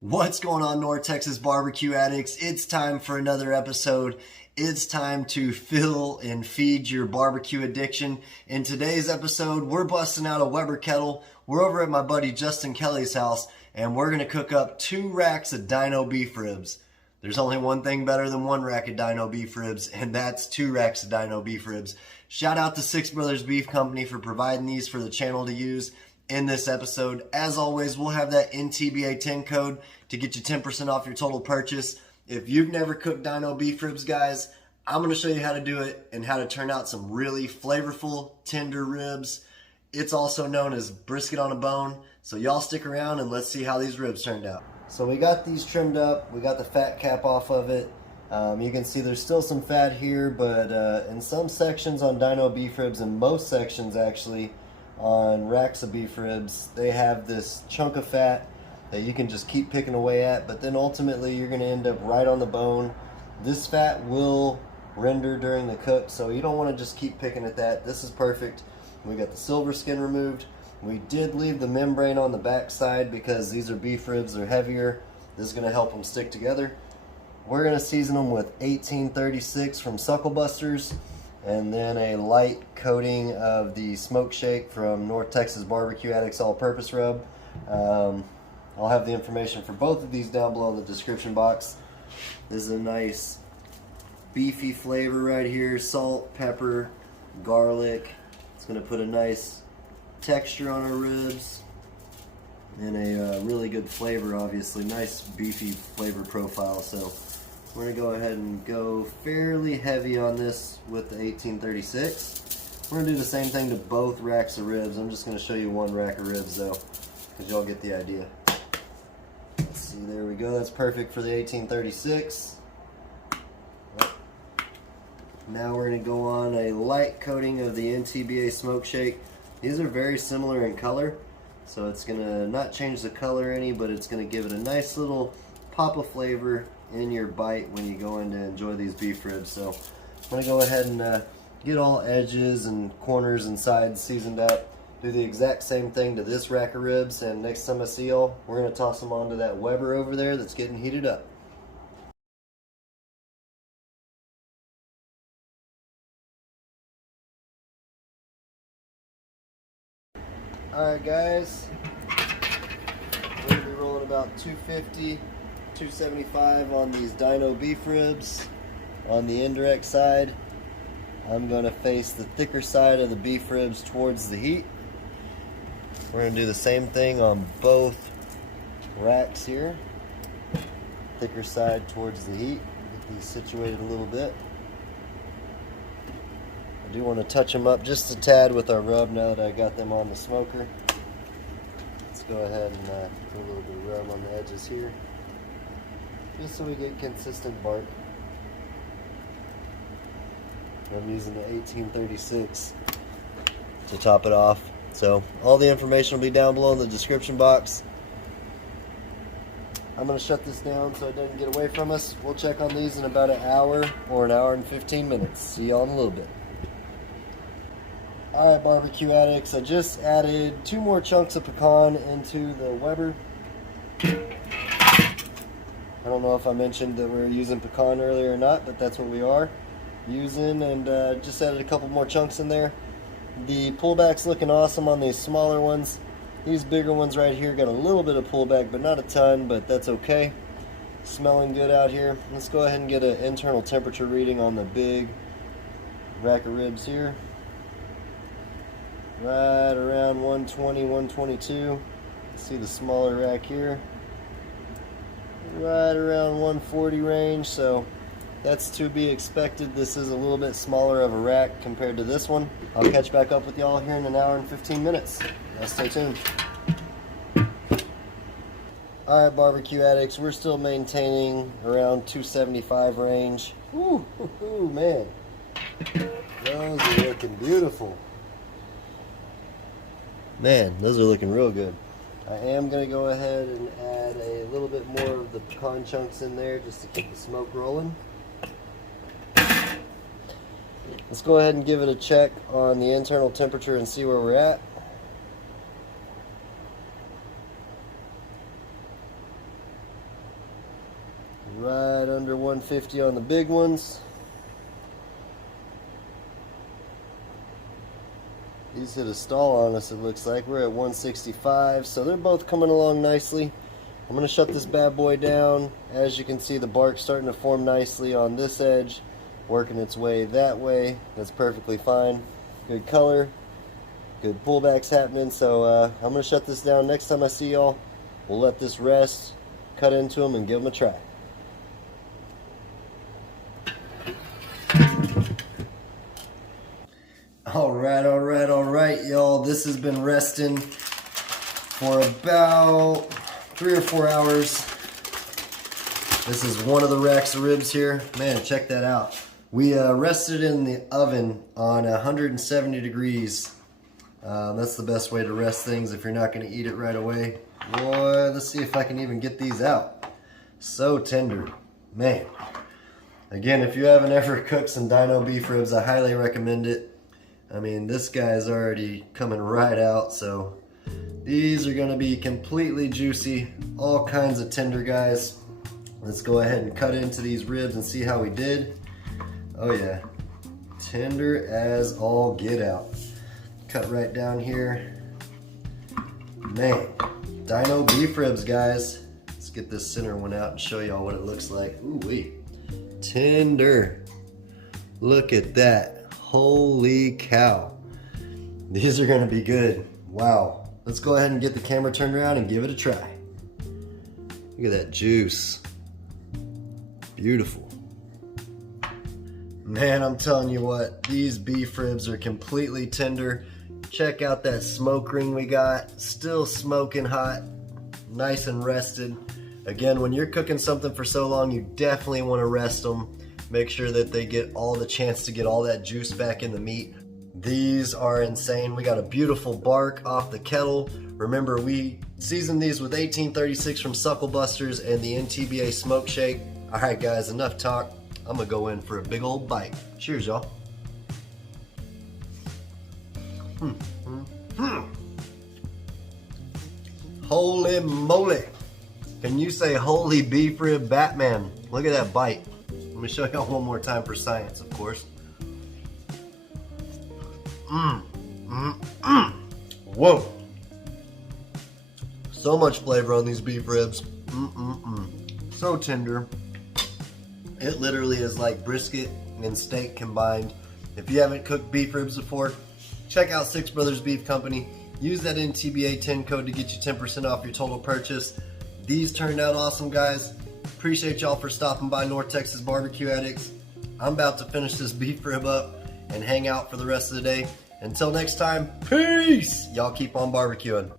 What's going on, North Texas barbecue addicts? It's time for another episode. It's time to fill and feed your barbecue addiction. In today's episode, we're busting out a Weber Kettle. We're over at my buddy Justin Kelly's house, and we're going to cook up 2 racks of dino beef ribs. There's only one thing better than 1 rack of dino beef ribs, and that's 2 racks of dino beef ribs. Shout out to Six Brothers Beef Company for providing these for the channel to use in this episode. As always, we'll have that NTBA 10 code to get you 10% off your total purchase. If you've never cooked dino beef ribs, guys, I'm going to show you how to do it and how to turn out some really flavorful, tender ribs. It's also known as brisket on a bone. So y'all stick around and let's see how these ribs turned out. So we got these trimmed up. We got the fat cap off of it. You can see there's still some fat here, but in some sections on dino beef ribs, and most sections actually, on racks of beef ribs, they have this chunk of fat that you can just keep picking away at, but then ultimately you're going to end up right on the bone. This fat will render during the cook, so you don't want to just keep picking at that. This is perfect. We got the silver skin removed. We did leave the membrane on the back side because these are beef ribs, they're heavier. This is going to help them stick together. We're going to season them with 1836 from Suckle Busters, and then a light coating of the Smoke Shake from North Texas Barbecue Addicts All-Purpose Rub. I'll have the information for both of these down below in the description box. This is a nice beefy flavor right here. Salt, pepper, garlic. It's going to put a nice texture on our ribs and a really good flavor, obviously. Nice beefy flavor profile. So we're going to go ahead and go fairly heavy on this with the 1836. We're going to do the same thing to both racks of ribs. I'm just going to show you 1 rack of ribs though, because y'all get the idea. Let's see, there we go. That's perfect for the 1836. Now we're going to go on a light coating of the NTBA Smoke Shake. These are very similar in color, so it's going to not change the color any, but it's going to give it a nice little pop of flavor in your bite when you go in to enjoy these beef ribs. So I'm going to go ahead and get all edges and corners and sides seasoned up. Do the exact same thing to this rack of ribs, and next time I see y'all, we're going to toss them onto that Weber over there that's getting heated up. Alright guys, we're going to be rolling about 250, 275 on these dino beef ribs. On the indirect side, I'm going to face the thicker side of the beef ribs towards the heat. We're going to do the same thing on both racks here. Thicker side towards the heat. Get these situated a little bit. I do want to touch them up just a tad with our rub now that I got them on the smoker. Let's go ahead and do a little bit of rub on the edges here, just so we get consistent bark. I'm using the 1836 to top it off. So all the information will be down below in the description box. I'm going to shut this down so it doesn't get away from us. We'll check on these in about an hour or an hour and 15 minutes. See y'all in a little bit. Alright, barbecue addicts, I just added 2 more chunks of pecan into the Weber. I don't know if I mentioned that we're using pecan earlier or not, but that's what we are using, and just added a couple more chunks in there. The pullback's looking awesome on these smaller ones. These bigger ones right here got a little bit of pullback, but not a ton, but that's okay. Smelling good out here. Let's go ahead and get an internal temperature reading on the big rack of ribs here. Right around 120, 122. See the smaller rack here. Right around 140 range, so that's to be expected. This is a little bit smaller of a rack compared to this one. I'll catch back up with y'all here in an hour and 15 minutes. Y'all stay tuned. Alright, barbecue addicts, we're still maintaining around 275 range. Ooh, man. Those are looking beautiful. Man, those are looking real good. I am going to go ahead and add a little bit more of the pecan chunks in there just to keep the smoke rolling. Let's go ahead and give it a check on the internal temperature and see where we're at. Right under 150 on the big ones. These hit a stall on us, it looks like. We're at 165, so they're both coming along nicely. I'm going to shut this bad boy down. As you can see, the bark's starting to form nicely on this edge, working its way that way. That's perfectly fine. Good color, good pullbacks happening, so I'm going to shut this down. Next time I see y'all, we'll let this rest, cut into them, and give them a try. All right, y'all. This has been resting for about 3 or 4 hours. This is one of the racks of ribs here. Man, check that out. We rested in the oven on 170 degrees. That's the best way to rest things if you're not going to eat it right away. Boy, let's see if I can even get these out. So tender. Man. Again, if you haven't ever cooked some dino beef ribs, I highly recommend it. I mean, this guy's already coming right out, so these are going to be completely juicy, all kinds of tender, guys. Let's go ahead and cut into these ribs and see how we did. Oh yeah, tender as all get out. Cut right down here. Man, dino beef ribs, guys. Let's get this center one out and show y'all what it looks like. Ooh-wee. Tender. Look at that. Holy cow. These are gonna be good. Wow. Let's go ahead and get the camera turned around and give it a try. Look at that juice. Beautiful. Man, I'm telling you what, these beef ribs are completely tender. Check out that smoke ring we got. Still smoking hot. Nice and rested. Again, when you're cooking something for so long, you definitely want to rest them. Make sure that they get all the chance to get all that juice back in the meat. These are insane. We got a beautiful bark off the kettle. Remember, we seasoned these with 1836 from Suckle Busters and the NTBA Smoke Shake. All right, guys, enough talk. I'm gonna go in for a big old bite. Cheers, y'all. Holy moly. Can you say holy beef rib Batman? Look at that bite. Let me show y'all one more time for science, of course. Whoa. So much flavor on these beef ribs. So tender. It literally is like brisket and steak combined. If you haven't cooked beef ribs before, check out Six Brothers Beef Company. Use that NTBA 10 code to get you 10% off your total purchase. These turned out awesome, guys. Appreciate y'all for stopping by North Texas Barbecue Addicts. I'm about to finish this beef rib up and hang out for the rest of the day. Until next time, peace! Y'all keep on barbecuing.